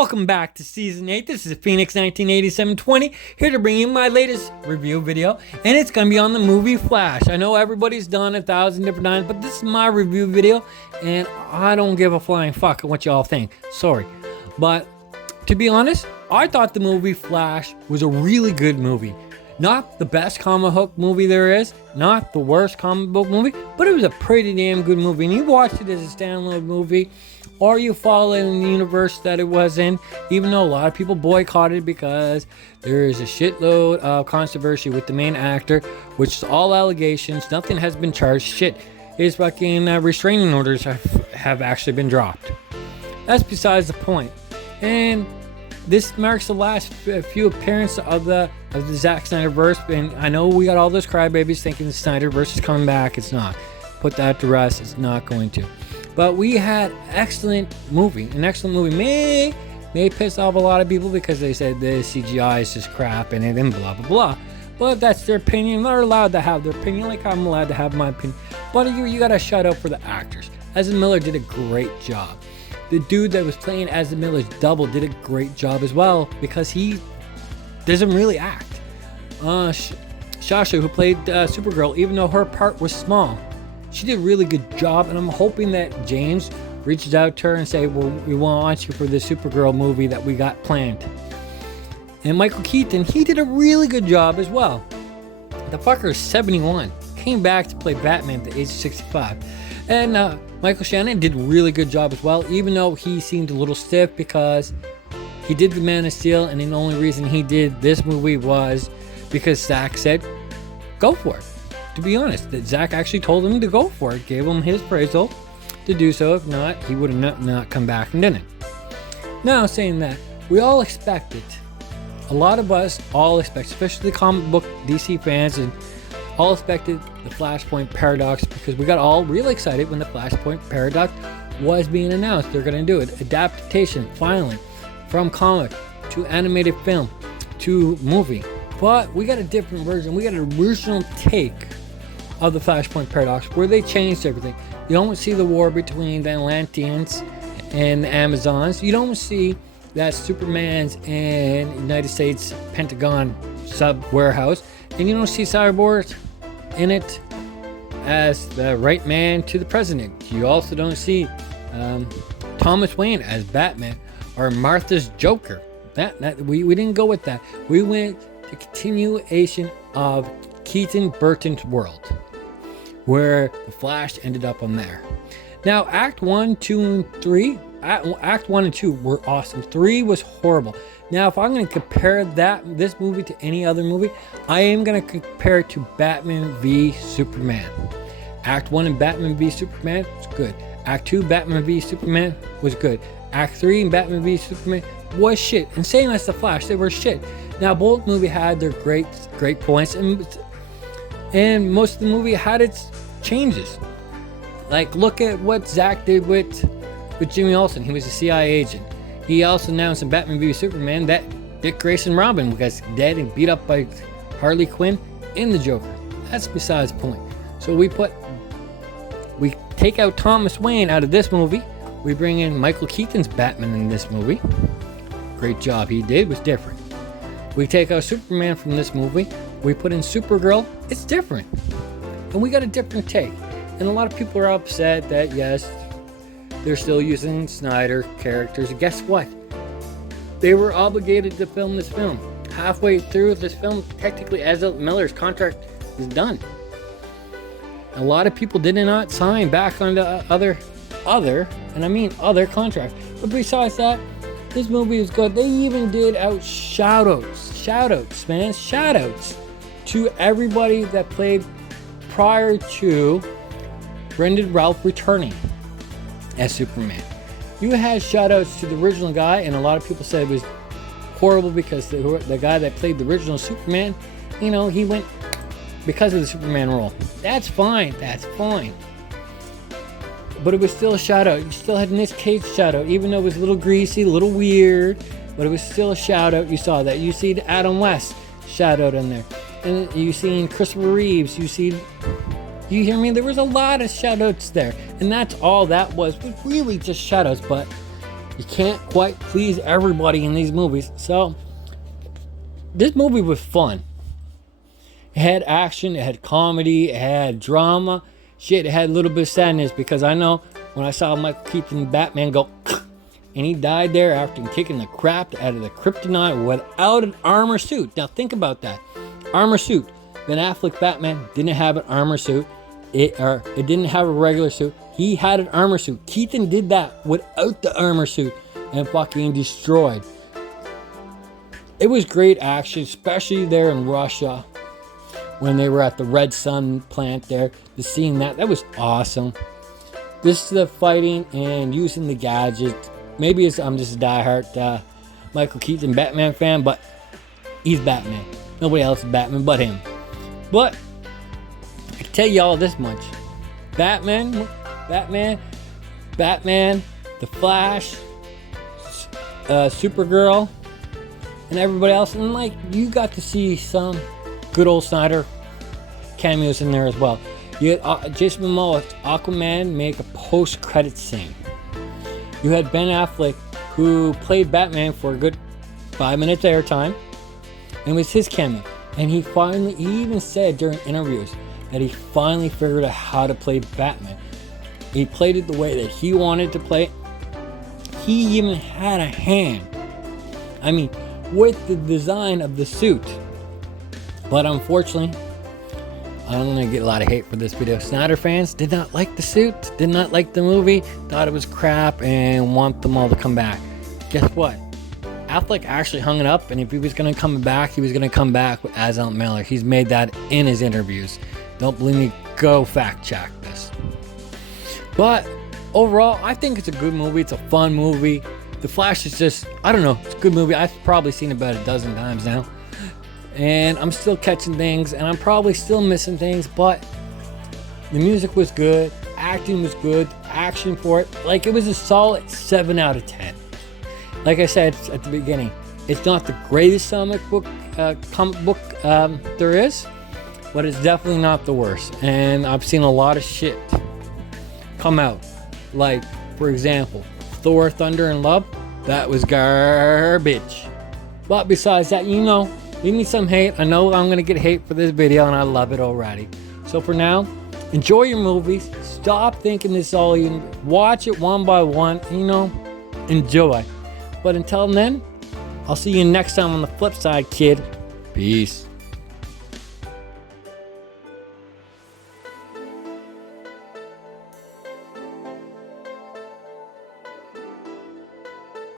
Welcome back to Season 8. This is Phoenix 1987-20, here to bring you my latest review video, and it's going to be on the movie Flash. I know everybody's done 1,000 different times, but this is my review video, and I don't give a flying fuck what y'all think. Sorry. But, to be honest, I thought the movie Flash was a really good movie. Not the best comic book movie there is, not the worst comic book movie, but it was a pretty damn good movie. And you watched it as a standalone movie, or you follow it in the universe that it was in, even though a lot of people boycotted it because there is a shitload of controversy with the main actor, which is all allegations. Nothing has been charged. Shit, his fucking restraining orders have actually been dropped. That's besides the point. And this marks the last few appearances of the Zack Snyderverse, and I know we got all those crybabies thinking the Snyderverse is coming back. It's not. Put that to rest. It's not going to. But we had an excellent movie. May piss off a lot of people because they said the CGI is just crap and blah blah blah. But that's their opinion. They're allowed to have their opinion, like I'm allowed to have my opinion. But you gotta shut up for the actors. Ezra Miller did a great job. The dude that was playing Ezra Miller's double did a great job as well because he doesn't really act. Shasha, who played Supergirl, even though her part was small, she did a really good job, and I'm hoping that James reaches out to her and say, well, we want you for the Supergirl movie that we got planned. And Michael Keaton, he did a really good job as well. The fucker is 71, came back to play Batman at the age of 65. And Michael Shannon did a really good job as well, even though he seemed a little stiff because he did The Man of Steel, and the only reason he did this movie was because Zack said, go for it. To be honest, that Zack actually told him to go for it, gave him his appraisal to do so. If not, he would have not come back and didn't. Now, saying that, we all expect it. A lot of us all expect, especially the comic book DC fans, and all expected the Flashpoint Paradox because we got all really excited when the Flashpoint Paradox was being announced. They're going to do it. Adaptation, finally, from comic to animated film to movie. But we got a different version. We got an original take of the Flashpoint Paradox where they changed everything. You don't see the war between the Atlanteans and the Amazons. You don't see that Superman's and United States Pentagon sub-warehouse. And you don't see Cyborg in it as the right man to the president. You also don't see Thomas Wayne as Batman or Martha's Joker. We didn't go with that. We went the continuation of Keaton Burton's world, where the Flash ended up on there. Now, Act 1, 2, and 3, Act 1 and 2 were awesome. 3 was horrible. Now, if I'm going to compare this movie to any other movie, I am going to compare it to Batman v Superman. Act 1 and Batman v Superman was good. Act 2, Batman v Superman was good. Act 3 and Batman v Superman was shit. And same as the Flash, they were shit. Now, both movies had their great points, and most of the movie had its changes. Like, look at what Zack did with Jimmy Olsen. He was a CIA agent. He also announced in Batman v Superman that Dick Grayson Robin was dead and beat up by Harley Quinn in the Joker. That's besides the point. So we take out Thomas Wayne out of this movie. We bring in Michael Keaton's Batman in this movie. Great job he did, was different. We take out Superman from this movie. We put in Supergirl. It's different. And we got a different take. And a lot of people are upset that, yes, they're still using Snyder characters. And guess what? They were obligated to film this film. Halfway through this film, technically Ezra Miller's contract is done. A lot of people did not sign back on the other contract. But besides that, this movie is good. They even did out shoutouts to everybody that played prior to Brendan Ralph returning as Superman. You had shoutouts to the original guy, and a lot of people said it was horrible because the guy that played the original Superman, he went because of the Superman role. That's fine. But it was still a shout out. You still had Nick Cage shout out, even though it was a little greasy, a little weird, but it was still a shout out. You saw that. You see Adam West shout out in there. And you seen Christopher Reeves. You hear me? There was a lot of shout outs there. And that's all that was really just shout outs. But You can't quite please everybody in these movies. So this movie was fun. It had action, it had comedy, it had drama. Shit, it had a little bit of sadness, because I know when I saw Michael Keaton Batman go and he died there after kicking the crap out of the kryptonite without an armor suit. Now think about that. Armor suit. Ben Affleck Batman didn't have an armor suit. It didn't have a regular suit. He had an armor suit. Keaton did that without the armor suit and fucking destroyed. It was great action, especially there in Russia when they were at the Red Sun plant there. The scene that was awesome. This is the fighting and using the gadgets. Maybe I'm just a diehard Michael Keaton Batman fan, but he's Batman. Nobody else is Batman but him. But I can tell y'all this much: Batman, The Flash, Supergirl, and everybody else. And like, you got to see some good old Snyder cameos in there as well. You had Jason Momoa with Aquaman make a post-credit scene. You had Ben Affleck, who played Batman for a good 5 minutes airtime, and it was his cameo. And he even said during interviews that he finally figured out how to play Batman. He played it the way that he wanted to play it. He even had a hand, with the design of the suit. But unfortunately, I'm gonna get a lot of hate for this video. Snyder fans did not like the suit, did not like the movie, thought it was crap, and want them all to come back. Guess what? Affleck actually hung it up, and if he was gonna come back, he was gonna come back with Ezra Miller. He's made that in his interviews. Don't believe me? Go fact check this. But overall, I think it's a good movie. It's a fun movie. The Flash is just, I don't know, it's a good movie. I've probably seen it about a dozen times now. And I'm still catching things, and I'm probably still missing things, but the music was good, acting was good, action for it, like, it was a solid 7 out of 10. Like I said at the beginning, it's not the greatest comic book there is, but it's definitely not the worst. And I've seen a lot of shit come out, like, for example, Thor: Thunder and Love. That was garbage. But besides that, leave me some hate. I know I'm gonna get hate for this video, and I love it already. So for now, enjoy your movies. Stop thinking this all. Watch it one by one. Enjoy. But until then, I'll see you next time on the flip side, kid. Peace.